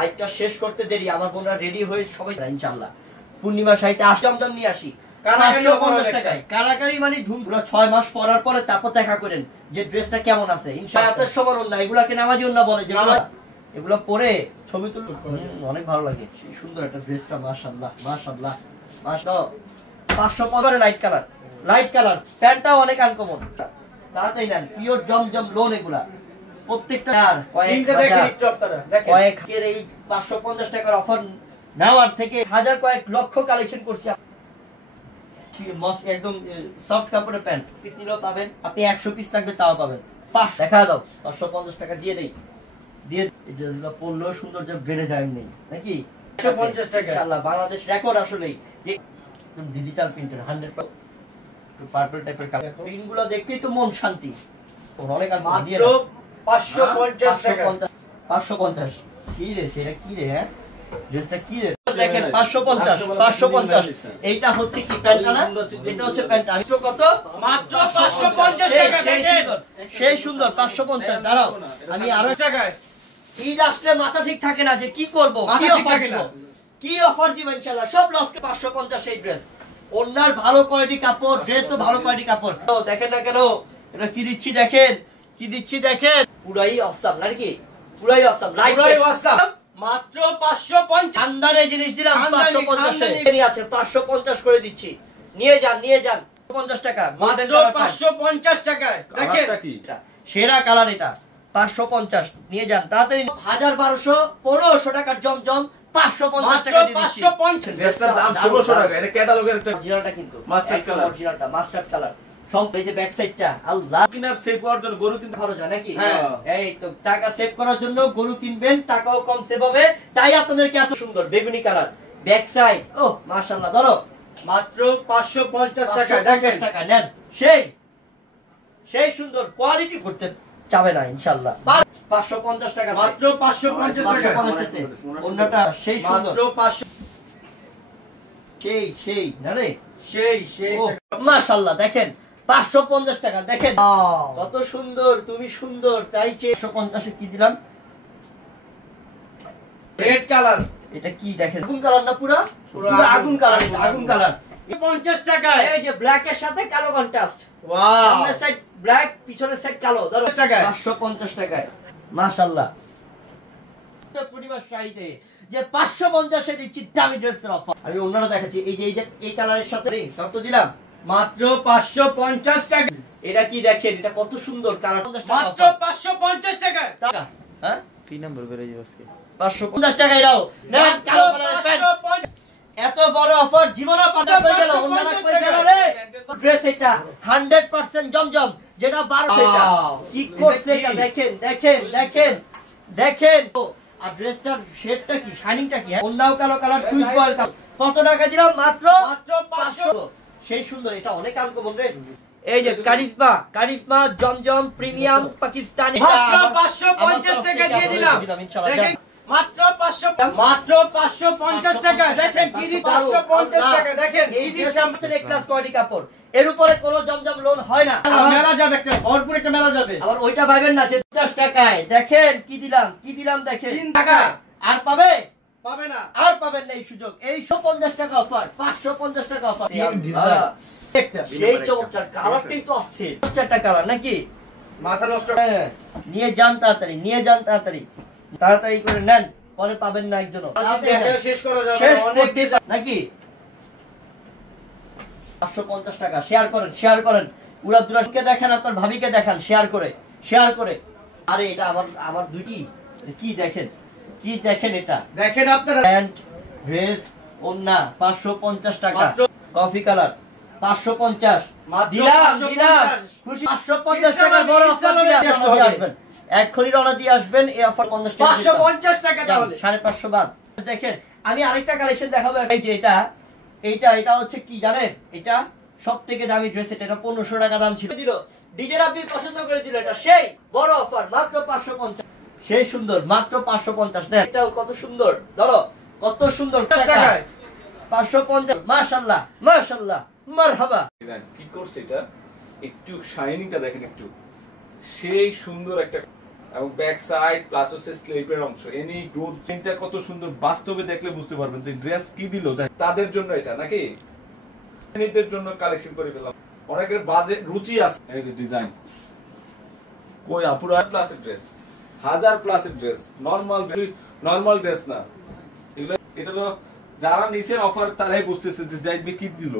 লাইভটা শেষ করতে দেরি, আমার বোনরা রেডি হয়ে সবাই ইনশাআল্লাহ পূর্ণিমা শাড়িতে জমজম নিয়ে আসি 550 টাকায়। কারাকারি মানে ধুম 6 মাস পরার পরে তারপর দেখা করেন যে ড্রেসটা কেমন আছে। ইনশাআল্লাহ এত সমারণ না, এগুলাকে নামাজি না বলে, যে এগুলো পরে ছবি তুলতে অনেক ভালো লাগে। সুন্দর একটা ড্রেসটা, মাশাআল্লাহ মাশাআল্লাহ মাশাআল্লাহ। 515 লাইট কালার প্যান্টটাও অনেক আনকমন, তাড়াতাড়ি নেন। পিওর জমজম লোন এগুলা প্রত্যেকটা। আর কয়েকের এই 550 টাকার অফার নেওয়ার থেকে হাজার কয়েক লক্ষ কালেকশন করছি। একদম সফট কাপড়ের প্যান্ট, পিস নিলেও পাবেন, আপনি 100 পিস থাকবে তাও পাবেন। 5 দেখা দাও 550 টাকা দিয়ে দেই, দিয়ে ড্রেসগুলো পরলেও সৌন্দর্য বেড়ে যায় নেই নাকি। 150 টাকা ইনশাআল্লাহ বাংলাদেশ রেকর্ড। আসলেই যে ডিজিটাল প্রিন্টের 100 পার্পল টাইপের কালার, প্রিন্টগুলো দেখতেই তো মন শান্তি। অনেক আর মাত্র 550 টাকা। 550 কি রে, সেটা কি রে? হ্যাঁ ড্রেসটা কি রে? দেখেন 550 এইটা হচ্ছে কি প্যান্টটা না, এটা হচ্ছে প্যান্ট। আমি তো কত মাত্র 550 টাকা দেখেন, সেই সুন্দর 550। দাঁড়াও আমি আরো টাকায়। ঈদ আসলে মাথা ঠিক থাকে না যে কি করব, কি অফার দিব। ইনশাআল্লাহ সব লসকে 550 এই ড্রেস। ওনার ভালো কোয়ালিটি কাপড়, ড্রেসও ভালো কোয়ালিটি কাপড়। তো দেখেন না কেন এটা কি দিচ্ছি, দেখেন কি দিচ্ছি, দেখেন পুরাই অসাম নাকি, পুরাই অসাম, পুরাই অসাম। মাত্র 550 আন্দারে জিনিস দিলাম 550 এ আছে, 550 করে দিচ্ছি। নিয়ে যান 50 টাকা মাত্র 550 টাকায়। দেখেন সেরা কালার এটা 550 নিয়ে যান তাড়াতাড়ি। 1200 1500 টাকার জমজম 550 টাকা দিয়ে দিচ্ছি। 550 ড্রেসটার দাম 1600 টাকা। এটা ক্যাটালগের একটা অরিজিনালটা, কিন্তু মাস্টার্ড কালার, অরিজিনালটা মাস্টার্ড কালার। এই যে ব্যাক সাইডটা আল্লাহ কিনার সেভ করার জন্য গরু কিনতে খরচ হয় নাকি? এই তো টাকা সেভ করার জন্য গরু কিনবেন, টাকাও কম সেভ হবে। তাই আপনাদেরকে এত সুন্দর বেগুনি কালার ব্যাক সাইড। ও মাশাআল্লাহ, ধরো মাত্র 550 টাকা। দেখেন টাকা নেন, সেই সুন্দর কোয়ালিটি করতে চাবে না ইনশাআল্লাহ। 550 টাকা মাত্র, 550 টাকা অন্যটা সেই সুন্দর, মাত্র 500 সেই না রে, সেই মাশাআল্লাহ। দেখেন 550 টাকা, দেখেন কত সুন্দর, তুমি সুন্দর। তাই 150 কি দিলাম, রেড কালার। এটা কি দেখেন, আগুন কালার না, পুরো আগুন কালার, আগুন কালার। 50 টাকা। এই যে ব্ল্যাক এর সাথে কালো কন্ট্রাস্ট, ওয়াও। সামনের সাইড ব্ল্যাক, পিছনের সাইড কালো। 10 টাকা 550 টাকায় মাশাআল্লাহ। পরিবার চাইতে যে 550 এ দিচ্ছি দামি ড্রেসের অফার। আমি অন্যরা দেখাচ্ছি, এই যে এই কালারের সাথে কত দিলাম, মাত্র 550 টাকা। এটা কি দেখেন, এটা কত সুন্দর কালার, মাত্র 550 টাকা। হ্যাঁ কি নাম্বার বের হয়ে আজকে 550 টাকা এটাও না, কালো কালারের প্যান্ট। এত বড় অফার জীবনে পাটা পেয়ে গেল, অন্যরা কই গেল রে। ড্রেস এটা 100% জমজম, যেটা 1200 টাকা। কি করছে এটা দেখেন, দেখেন। আর ড্রেসটার শেডটা কি, শাইনিংটা কি, অন্যও কালো কালার, সুইচ বয়েল। কত টাকা দিলাম, মাত্র 500। সেই সুন্দর, এটা অনেক আনকমন রে। এই যে কারিশমা জমজম প্রিমিয়াম পাকিস্তানি, মাত্র 550 টাকা দিয়ে দিলাম ইনশাআল্লাহ। দেখেন মাত্র 550 টাকা। দেখেন কি দি 550 টাকা। দেখেন এই দি শামসের এক ক্লাস কোয়ালিটি কাপড়, এর উপরে কোনো জমজম লোন হয় না। মেলা যাবে, একটা ভরপুর একটা মেলা যাবে। আবার ওইটা ভাবেন না যে 50 টাকায়। দেখেন কি দিলাম দেখেন 3 টাকা। আর পাবে না, আর পাবেন না এই সুযোগ। এই 150 টাকা অফার, 550 টাকা অফার। একটা সেই চমৎকার কালারটাই তো আসছে, 50 টাকা কালার নাকি, মাথা নষ্ট। নিয়ে যান তাড়াতাড়ি করে নেন, পরে পাবেন না একজনও। শেষ করা যাবে নাকি। 550 টাকা। শেয়ার করেন পুরা দুরাকে দেখেন, আপনার ভাবিকে দেখান, শেয়ার করে। আরে এটা আমার দুটি কি দেখেন, এটা দেখেন আপনারা। প্যান্ট, ড্রেস, ওন্না 550 টাকা। কফি কালার 550 দিলাম। খুশি 550 টাকার বড় অফার দিয়ে আসবেন, এক্ষুনি রওনা দিয়ে আসবেন। এই অফার 550 টাকা, তাহলে 550 বাদ। দেখেন আমি আরেকটা কালেকশন দেখাবো। এই যে এটা হচ্ছে কি জানেন, এটা সবথেকে দামি ড্রেস। এটা 1500 টাকা দাম ছিল, দিল ডিজে রাব্বি পছন্দ করে দিল। এটা সেই বড় অফার, মাত্র 550। সেই সুন্দর, মাত্র 550 না। এটাও কত সুন্দর, ধরো কত সুন্দর টাকায় 550। মাশাআল্লাহ মারহাবা। কি করছে এটা, একটু শাইনিংটা দেখেন, একটু সেই সুন্দর একটা এবং ব্যাক সাইড প্লাস হচ্ছে স্লিপের অংশ এনি গ্রোথ চিন্তা কত সুন্দর বাস্তবে দেখলে বুঝতে পারবেন যে ড্রেস কি দিল তাদের জন্য এটা নাকি নিজেদের জন্য কালেকশন করে ফেললাম অনেকের বাজেট রুচি আছে এই যে ডিজাইন কই আপুরা প্লাসের ড্রেস 1000 প্লাসের ড্রেস নরমাল ড্রেস না এগুলো এটা তো যারা নিচে অফার তারাই বুঝতেছে যে যাইবে কি দিল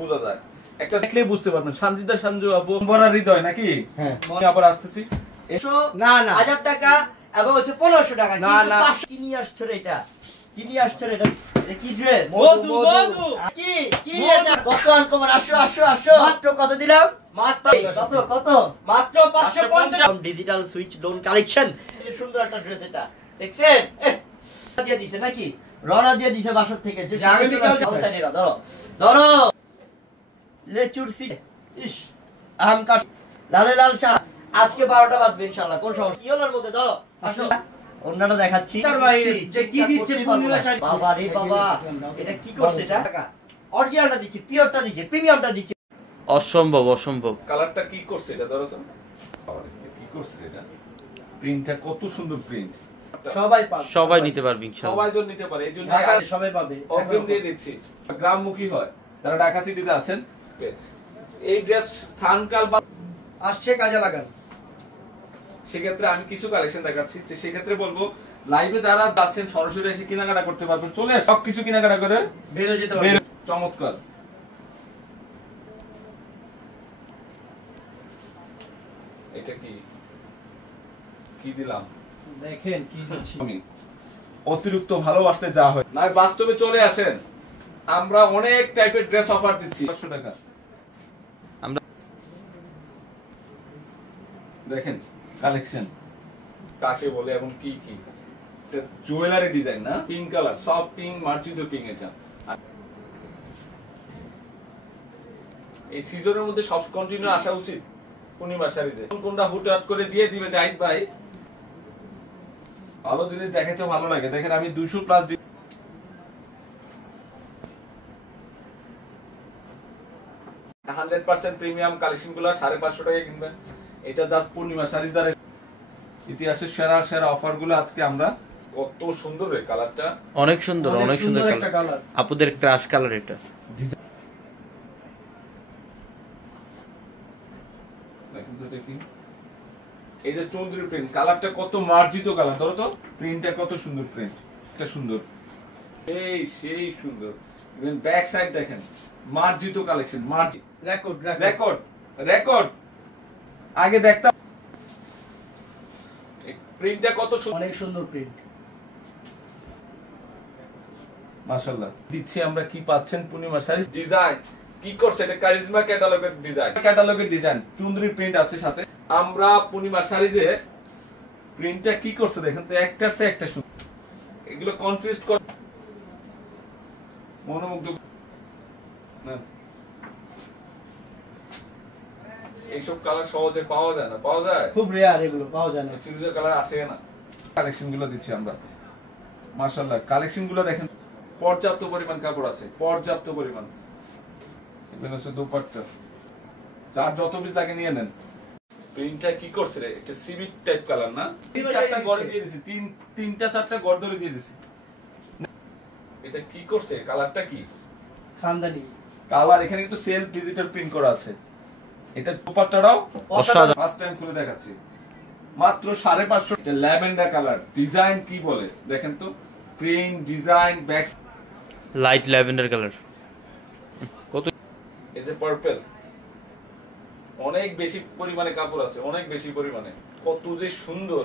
বোঝা যায় একটা দেখলেই বুঝতে পারবেন শান্তিদা সঞ্জু আপু বড় হৃদয় নাকি হ্যাঁ আবার আসতেছি না 1000 টাকা এবং হচ্ছে 1500 টাকা না না কি নিয়ে আসছো রে এটা কি নিয়ে আসছো রে এটা কি ড্রেস মধু কি এটা কত আনকমন আসো মাত্র কত দিলাম মাত্র কত মাত্র 550 ডিজিটাল সুইচ লোন কালেকশন সুন্দর একটা ড্রেস এটা দেখছেন দিয়ে দিছে নাকি রনা দিয়ে দিছে বাসা থেকে যে ধরো লেচুর সি ইস আম কাট লালে লাল শাহ আজকে 12টা বাজবে ইনশাআল্লাহ কোন সমস্যা ইওলার মধ্যে ধরো আসো অন্যটা দেখাচ্ছি তার ভাই যে কি দিচ্ছে পূর্ণিমা চাই বাবা রে বাবা এটা কি করছে এটা অরিজিনালটা দিচ্ছে পিওরটা দিচ্ছে প্রিমিয়ামটা দিচ্ছে অসম্ভব কালারটা কি করছে এটা ধরো তো কি করছে এটা প্রিন্টটা কত সুন্দর প্রিন্ট সবাই নিতে পারবে ইনশাআল্লাহ সবাই জন নিতে পারে এইজন্য সবাই পাবে অগ্রিম দিয়ে দিচ্ছি গ্রামমুখী হয় যারা ঢাকা সিটিতে আছেন এই ড্রেস স্থানকাল বা আসছে কাজে লাগান সেক্ষেত্রে আমি কিছু কালেকশন দেখাচ্ছি যে সেক্ষেত্রে বলবো লাইভে যারা আছেন সরাসরি এসে কেনাকাটা করতে পারবেন চলে সবকিছু কেনাকাটা করে বের হয়ে যেতে পারবেন চমৎকার এটা কি দিলাম দেখেন কি দিচ্ছি আমি অতিরিক্ত ভালোবাসতে যা হয় না বাস্তবে চলে আসেন আমরা অনেক টাইপের ড্রেস অফার দিচ্ছি 500 টাকা আমরা দেখেন কালেকশন কাকে বলে এবং কি এটা জুয়েলারি ডিজাইন না পিঙ্ক কালার সফট পিঙ্ক মার্জিত পিঙ্ক এটা এই সিজনের মধ্যে সব কন্টিনিউ আসা উচিত পূর্ণিমা শাড়িতে কোনটা হুটহাট করে দিয়ে দিবে জাহিদ ভাই ভালো জিনিস দেখাতে ভালো লাগে দেখেন আমি 200 প্লাস 100% প্রিমিয়াম কালেকশন গুলো 550 টাকা কিনবেন এটা জাস্ট পূর্ণিমা শাড়ির দ্বারা ইতিহাসের সেরা অফার গুলো আজকে আমরা কত সুন্দর এই কালারটা অনেক সুন্দর কালার আপুদের ক্রাশ কালার এটা দেখেন তো দেখি এই যে চৌধুরী প্রিন্ট কালারটা কত মার্জিত কালার ধরো তো প্রিন্টটা কত সুন্দর প্রিন্ট এটা সুন্দর সেই সুন্দর ইভেন ব্যাক সাইড দেখেন মার্জিত কালেকশন মার্জিত রেকর্ড আগে দেখতাম প্রিন্টটা কত সুন্দর অনেক সুন্দর প্রিন্ট মাশাআল্লাহ দিচ্ছি আমরা কি পাচ্ছেন পূর্ণিমা শাড়ি ডিজাইন কি করছে এটা কারিজমা ক্যাটালগের ডিজাইন চুনরি প্রিন্ট আছে সাথে আমরা পূর্ণিমা শাড়ি যে প্রিন্টটা কি করছে দেখেন তো একটার চেয়ে একটা সুন্দর এগুলো কনফিউজ কর মনোমুগ্ধ এইসব কালার সহজে পাওয়া যায় না পাওয়া যায় খুব রেয়ার এগুলো পাওয়া যায় না ফিরোজা কালার আসে না কালেকশন গুলো দিচ্ছি আমরা মাশাআল্লাহ কালেকশন গুলো দেখেন পর্যাপ্ত পরিমাণ কাপড় আছে পর্যাপ্ত পরিমাণ এখানে হচ্ছে দুপাট্টা যার যত পিস লাগে নিয়ে নেন প্রিন্টটা কি করছে রে একটা সিভিট টাইপ কালার না চারটা গড়ে দিয়ে দিছি তিনটা চারটা গড় ধরে দিয়ে দিছি এটা কি করছে কালারটা কি খানদানি কালার এখানে কিন্তু সেলফ ডিজিটাল প্রিন্ট করা আছে এটা দুপাট্টাটাও অসাধারণ ফার্স্ট টাইম খুলে দেখাচ্ছি মাত্র 550 এটা ল্যাভেন্ডার কালার ডিজাইন কি বলে দেখেন তো print design back light lavender colour কত এই যে পার্পল অনেক বেশি পরিমাণে কাপড় আছে অনেক বেশি পরিমাণে কত যে সুন্দর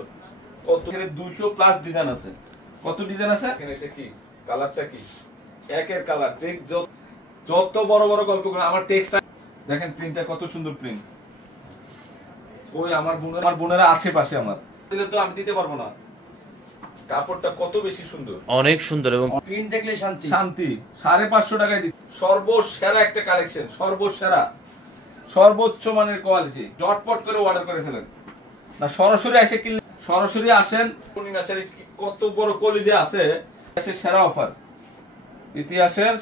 কত এখানে 200 প্লাস ডিজাইন আছে কত ডিজাইন আছে এখানে এটা কি কালারটা কি একের কালার যে যত বড় বড় গল্প করে আমার টেক্সট দেখেন প্রিন্টটা কত সুন্দর প্রিন্ট ওই আমার বোনেরা আছে পাশে আমার দিলে তো আমি দিতে পারবো না কাপড়টা কত বেশি সুন্দর অনেক সুন্দর এবং প্রিন্ট দেখলে শান্তি 550 টাকায় দিচ্ছি সর্বসেরা একটা কালেকশন সর্বসেরা সর্বোচ্চ মানের কোয়ালিটি জটপট করে অর্ডার করে ফেলেন না সরাসরি এসে কিনলে সরাসরি আসেন পূর্ণিমা শাড়ি কত বড় কলিজে আছে সেরা অফার ইতিহাসের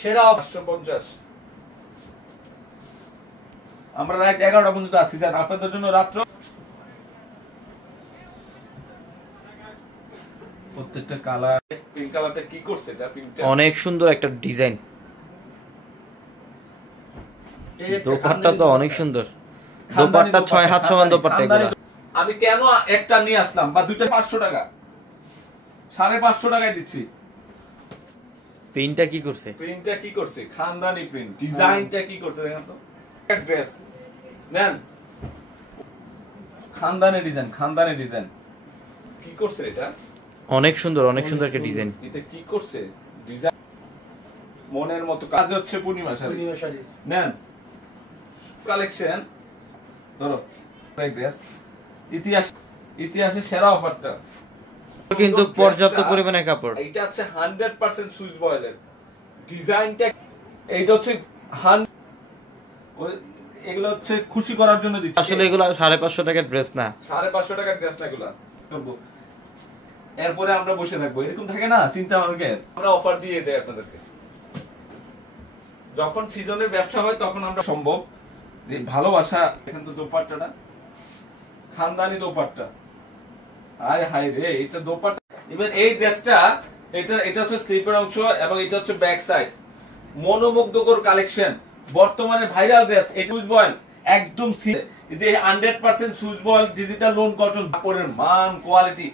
সেরা 550 আমরা রাত 11টা পর্যন্ত আছি জান আপনাদের জন্য রাত্র প্রত্যেকটা কালার, পিঙ্ক কালারটা কি করছে এটা, পিঙ্কটা অনেক সুন্দর একটা ডিজাইন। দোপাট্টা তো অনেক সুন্দর, দোপাট্টা 6 হাত সমান দোপাট্টা এগুলা। আমি কেন একটা নিয়ে আসলাম বা দুইটা 500 টাকা, 550 টাকায় দিচ্ছি। প্রিন্টটা কি করছে, প্রিন্টটা কি করছে, খানদানি প্রিন্ট, ডিজাইনটা কি করছে দেখেন তো। ড্রেস নেন, খানদানি ডিজাইন, খানদানি ডিজাইন কি করছে এটা, অনেক সুন্দর, অনেক সুন্দর একটা ডিজাইন। এটা কি করছে ডিজাইন, মনের মতো কাজ হচ্ছে। পূর্ণিমা শাড়ি নেন, কালেকশন ধরো, ড্রেস ইতিহাসে সেরা অফারটা, কিন্তু পর্যাপ্ত পরিমাণে কাপড়। এটা হচ্ছে 100% সুইচ বয়েলের ডিজাইনটা, এইটা হচ্ছে 100, এগুলো হচ্ছে খুশি করার জন্য দিচ্ছি। আসলে এগুলো 550 টাকার ড্রেস না, 550 টাকার ড্রেস না এগুলা করবো। এরপরে আমরা বসে থাকবো, এরকম থাকে না চিন্তা অনেকের। আমরা অফার দিয়ে যাই আপনাদেরকে, যখন সিজনের ব্যবসা হয় তখন আমরা সম্ভব যে ভালোবাসা। এখান তো দোপাট্টাটা খানদানি দোপাট্টা, হায় হায় রে, এটা দোপাট্টা। ইভেন এই ড্রেসটা, এটা হচ্ছে স্লিপের অংশ এবং এটা হচ্ছে ব্যাক সাইড, মনোমুগ্ধকর কালেকশন, বর্তমানে ভাইরাল ড্রেস। এই সুইচ বয়েল একদম যে 100% Swiss voile digital lawn cotton, কাপড়ের মান কোয়ালিটি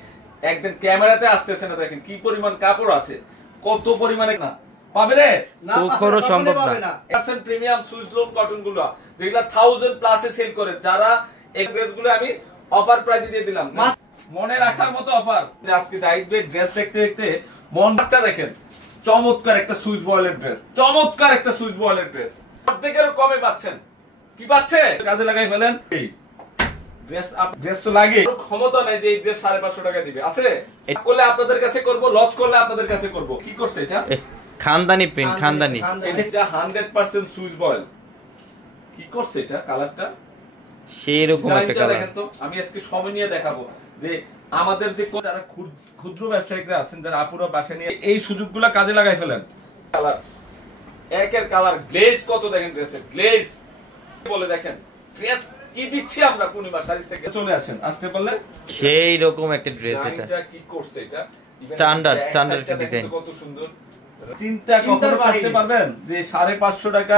একদম ক্যামেরাতে আসতেছে না, দেখেন কি পরিমাণ কাপড় আছে, কত পরিমাণে না পাবে রে, কখনো সম্ভব না। প্রিমিয়াম সুইচ লোন কটন গুলো যেগুলা 1000 প্লাসে সেল করে, যারা এই ড্রেসগুলো আমি অফার প্রাইসে দিয়ে দিলাম, মনে রাখার মতো অফার। আজকে জাহিদ ড্রেস দেখতে দেখতে মনটা দেখেন, চমৎকার একটা সুইচ বয়েলের ড্রেস, চমৎকার একটা সুইচ বয়েলের ড্রেস, অর্ধেকেরও কমে পাচ্ছেন। কি পাচ্ছে, কাজে লাগাই ফেলেন। ড্রেস তো লাগে, ক্ষমতা নেই যে এই ড্রেস 550 টাকা দিবে, আছে করলে আপনাদের কাছে করব, লস করলে আপনাদের কাছে করব। কি করছে এটা, খানদানি প্রিন্ট, খানদানি। এটা 100% সুইচ বয়েল, কি করছে এটা, কালারটা সেই রকম একটা কালার। দেখেন তো, আমি আজকে সময় নিয়ে দেখাবো যে আমাদের যে যারা ক্ষুদ্র ব্যবসায়িকরা আছেন, যারা আপুরা বাসা নিয়ে এই সুযোগগুলো কাজে লাগাই ফেলেন। কালার একের কালার, গ্লেজ কত দেখেন, ড্রেসের গ্লেজ বলে দেখেন, ড্রেস কি দিচ্ছি আমরা পূর্ণিমা শাড়িজ থেকে। চলে আসেন, আসতে পারলে সেই রকম একটা ড্রেস। এটা কি করছে, এটা স্ট্যান্ডার্ড একটা ডিজাইন, কত সুন্দর। চিন্তা করতে পারবেন যে 550 টাকা